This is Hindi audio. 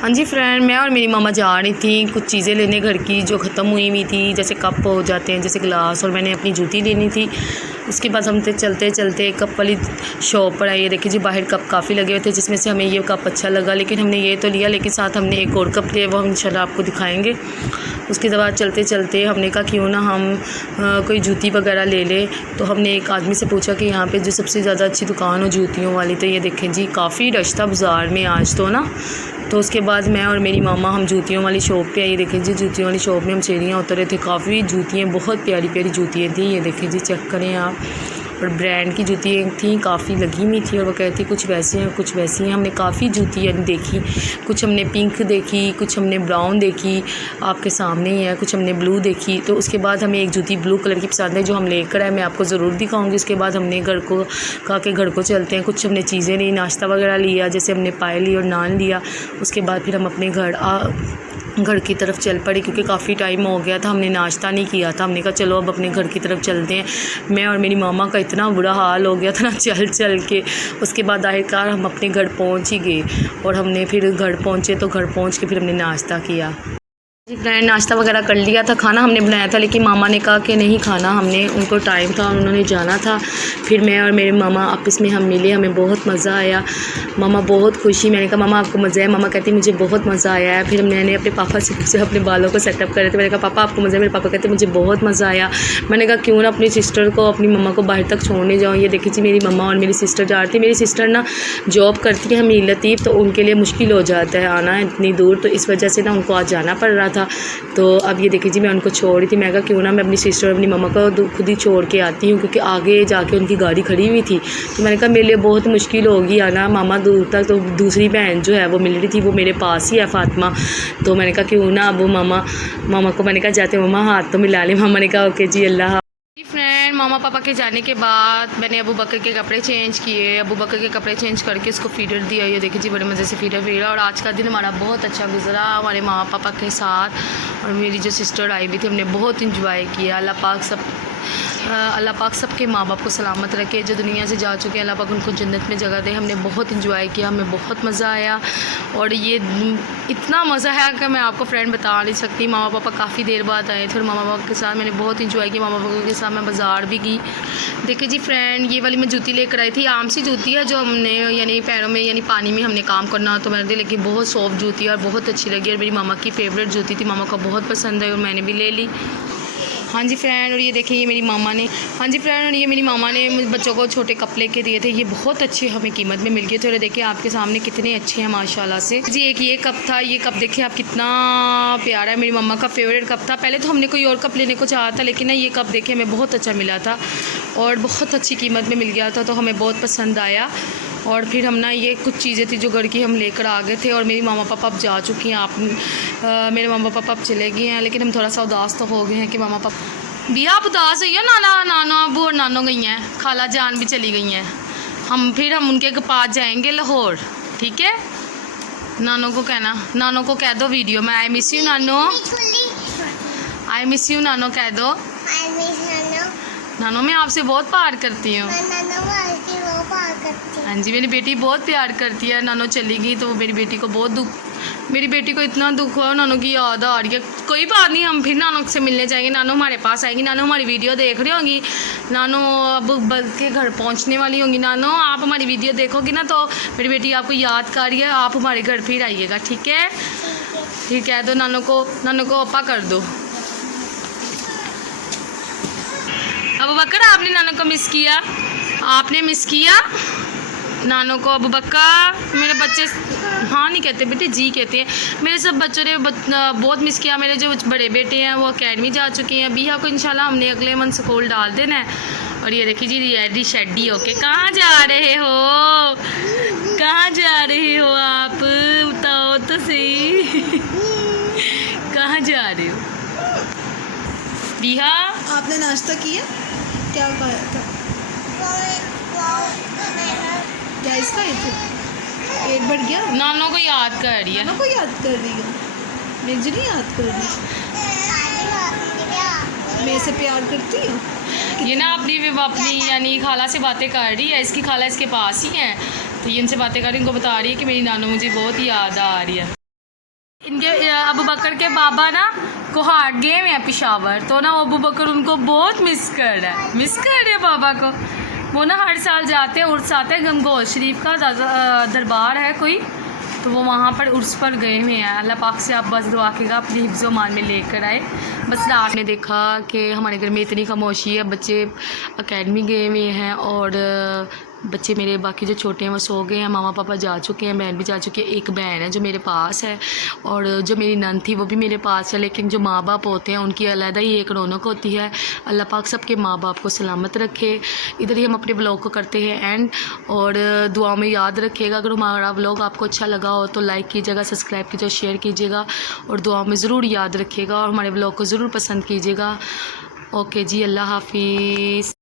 हाँ जी फ्रेंड, मैं और मेरी मामा जा रही थी कुछ चीज़ें लेने घर की जो ख़त्म हुई थी, जैसे कप हो जाते हैं, जैसे गिलास, और मैंने अपनी जूती लेनी थी। उसके बाद हम चलते चलते कप वाली शॉप पर आए। देखिए जी, बाहर कप काफ़ी लगे हुए थे, जिसमें से हमें ये कप अच्छा लगा, लेकिन हमने ये तो लिया, लेकिन साथ हमने एक और कप लिया, वो हम इंशाल्लाह आपको दिखाएँगे। उसके बाद चलते चलते हमने कहा क्यों ना हम कोई जूती वगैरह ले लें। तो हमने एक आदमी से पूछा कि यहाँ पे जो सबसे ज़्यादा अच्छी दुकान हो जूतियों वाली, तो ये देखें जी, काफ़ी रश था बाज़ार में आज तो ना। तो उसके बाद मैं और मेरी मामा हम जूतियों वाली शॉप पे आई। देखें जी, जूतियों वाली शॉप में हम सीढ़ियाँ उतरे थे, काफ़ी जूतियाँ, बहुत प्यारी प्यारी जूतियाँ थी। ये देखें जी, चेक करें आप, और ब्रांड की जूतियाँ थी, काफ़ी लगी हुई थी, और वो कहती कुछ वैसे हैं कुछ वैसी हैं। हमने काफ़ी जूतियाँ देखी, कुछ हमने पिंक देखी, कुछ हमने ब्राउन देखी, आपके सामने ही है, कुछ हमने ब्लू देखी। तो उसके बाद हमें एक जूती ब्लू कलर की पसंद है, जो हम लेकर आए, मैं आपको ज़रूर दिखाऊंगी। उसके बाद हमने घर को कहा कि घर को चलते हैं, कुछ हमने चीज़ें ली, नाश्ता वगैरह लिया, जैसे हमने पाए ली और नान लिया। उसके बाद फिर हम अपने घर की तरफ चल पड़े, क्योंकि काफ़ी टाइम हो गया था, हमने नाश्ता नहीं किया था। हमने कहा चलो अब अपने घर की तरफ चलते हैं। मैं और मेरी मामा का इतना बुरा हाल हो गया था ना चल चल के। उसके बाद आखिरकार हम अपने घर पहुंच ही गए, और हमने फिर घर पहुंचे, तो घर पहुंच के फिर हमने नाश्ता किया। फ्रेंड, नाश्ता वगैरह कर लिया था, खाना हमने बनाया था, लेकिन मामा ने कहा कि नहीं खाना, हमने उनको टाइम था, उन्होंने जाना था। फिर मैं और मेरे मामा आपस में हम मिले, हमें बहुत मज़ा आया। मामा बहुत खुशी, मैंने कहा मामा आपको मज़ा है? मामा कहती मुझे बहुत मज़ा आया है। फिर मैंने अपने पापा से पूछा, अपने बालों को सेटअप कर रहे थे, मैंने कहा पापा आपको मज़ा है? मेरे पापा कहते मुझे बहुत मज़ा आया। मैंने कहा क्यों ना अपनी सिस्टर को, अपनी मम्मा को बाहर तक छोड़ने जाऊँ। ये देखी थी, मेरी मम्मा और मेरी सिस्टर जा रही थी। मेरी सिस्टर ना जॉब करती है मीर लतीफ़, तो उनके लिए मुश्किल हो जाता है आना इतनी दूर, तो इस वजह से ना उनको आज जाना पड़ रहा था। तो अब ये देखिए जी, मैं उनको छोड़ रही थी। मैं कहा क्यों ना मैं अपनी सिस्टर और अपनी मम्मा को खुद ही छोड़ के आती हूँ, क्योंकि आगे जाके उनकी गाड़ी खड़ी हुई थी। तो मैंने कहा मेरे लिए बहुत मुश्किल होगी आना मामा दूर तक। तो दूसरी बहन जो है वो मिल रही थी, वो मेरे पास ही है, फ़ातिमा। तो मैंने कहा क्यों ना अब मामा को मैंने कहा जाते मामा हाथ तो मिला ले। मामा ने कहा ओके जी, अल्लाह। फ्रेंड, मामा पापा के जाने के बाद मैंने अबू बकर के कपड़े चेंज किए। अबू बकर के कपड़े चेंज करके उसको फीडर दिया। ये देखिए जी, बड़े मज़े से फीडर फिरा, और आज का दिन हमारा बहुत अच्छा गुजरा हमारे मामा पापा के साथ। और मेरी जो सिस्टर आई हुई थी, हमने बहुत इंजॉय किया। अल्लाह पाक सबके माँ बाप को सलामत रखे, जो दुनिया से जा चुके हैं, अल्लाह पाक उनको जन्नत में जगह दे। हमने बहुत इंजॉय किया, हमें बहुत मज़ा आया, और ये इतना मज़ा है कि मैं आपको फ्रेंड बता नहीं सकती। मामा पापा काफ़ी देर बाद आए थे, और मामा पापा के साथ मैंने बहुत इंजॉय किया। मामा पापा के साथ मैं बाज़ार भी गई। देखिए जी फ्रेंड, ये वाली मैं जूती लेकर आई थी, आम सी जूती है, जो हमने यानी पैरों में यानी पानी में हमने काम करना, तो मैंने लेकिन बहुत सॉफ्ट जूती है और बहुत अच्छी लगी, और मेरी मामा की फ़ेवरेट जूती थी, मामा को बहुत पसंद है, और मैंने भी ले ली। हाँ जी फ्रेंड, और ये देखिए ये मेरी मामा ने, हाँ जी फ्रेंड, और ये मेरी मामा ने बच्चों को छोटे कप लेके दिए थे। ये बहुत अच्छे हमें कीमत में मिल गए थे, और देखिए आपके सामने कितने अच्छे हैं माशाल्लाह से जी। एक ये कप था, ये कप देखिए आप कितना प्यारा है, मेरी मम्मा का फेवरेट कप था। पहले तो हमने कोई और कप लेने को चाहा था, लेकिन ना ये कप देखिए हमें बहुत अच्छा मिला था, और बहुत अच्छी कीमत में मिल गया था, तो हमें बहुत पसंद आया। और फिर हम ना ये कुछ चीज़ें थी जो घर की हम लेकर आ गए थे। और मेरी मामा पापा अब जा चुकी हैं, मेरे मामा पापा अब चले गए हैं, लेकिन हम थोड़ा सा उदास तो हो गए हैं कि मामा पापा भैया आप उदास हुई हो। नाना अबू और नानो गई हैं, खाला जान भी चली गई हैं। फिर हम उनके पास जाएंगे लाहौर, ठीक है? नानो को कहना, नानो को कह दो वीडियो में, आई मिस यू नानो, आई मिस यू नानो कह दो। नानो मैं आपसे बहुत प्यार करती हूँ। हाँ जी, मेरी बेटी बहुत प्यार करती है। नानो चली गई तो मेरी बेटी को बहुत दुख, मेरी बेटी को इतना दुख हुआ, नानो की याद आ रही है। कोई बात नहीं, हम फिर नानो से मिलने जाएंगे, नानो हमारे पास आएंगी, नानो हमारी वीडियो देख रही होंगी, नानो अब बल्कि घर पहुंचने वाली होंगी। नानो आप हमारी वीडियो देखोगी ना, तो मेरी बेटी आपको याद कर रही है, आप हमारे घर फिर आइएगा, ठीक है? ठीक है, तो नानो को अपा कर दो। अबू बकर आपने नानो को मिस किया, आपने मिस किया नानो को। अबू बकर, मेरे बच्चे हाँ नहीं कहते बेटे, जी कहते हैं। मेरे सब बच्चों ने बहुत मिस किया। मेरे जो बड़े बेटे हैं वो अकेडमी जा चुके हैं, बिहा को इंशाल्लाह हमने अगले मंथ स्कूल डाल देना है। और ये देखिए जी, रेडी शेडी होके कहाँ जा रहे हो, कहाँ जा रहे हो आप, बताओ तो सही कहाँ जा रहे हो? बिहा, आपने नाश्ता किया? क्या खाया था? क्या इसका पेट बढ़ गया? नानो को याद कर रही है, नानो को याद कर रही है, मुझे नहीं याद कर रही। मैं इसे प्यार करती हूँ। ये ना अपनी यानी खाला से बातें कर रही है, इसकी खाला इसके पास ही है, तो ये इनसे बातें कर रही, इनको बता रही है कि मेरी नानो मुझे बहुत याद आ रही है। इनके अबू बकर के बाबा ना कोहाट गए हुए हैं पेशावर, तो ना अबू बकर उनको बहुत मिस कर रहे हैं बाबा को। वो ना हर साल जाते हैं, उर्स आते हैं, गंगोह शरीफ का दरबार है कोई, तो वो वहाँ पर उर्स पर गए हुए हैं। अल्लाह पाक से आप बस दुआ कीजिएगा अपनी हिफ्ज़ व मान में लेकर आए। बस रात में देखा कि हमारे घर में इतनी खामोशी है, बच्चे अकेडमी गए हुए हैं और बच्चे मेरे बाकी जो छोटे हैं वो सो गए हैं, मामा पापा जा चुके हैं, बहन भी जा चुकी है। एक बहन है जो मेरे पास है और जो मेरी नंद थी वो भी मेरे पास है, लेकिन जो माँ बाप होते हैं उनकी अलग ही एक रौनक होती है। अल्लाह पाक सबके माँ बाप को सलामत रखे। इधर ही हम अपने ब्लॉग को करते हैं एंड, और दुआ में याद रखिएगा। अगर हमारा ब्लॉग आपको अच्छा लगा हो तो लाइक कीजिएगा, सब्सक्राइब कीजिएगा, शेयर कीजिएगा और दुआ में ज़रूर याद रखिएगा और हमारे ब्लॉग को ज़रूर पसंद कीजिएगा। ओके जी, अल्लाह हाफिज़।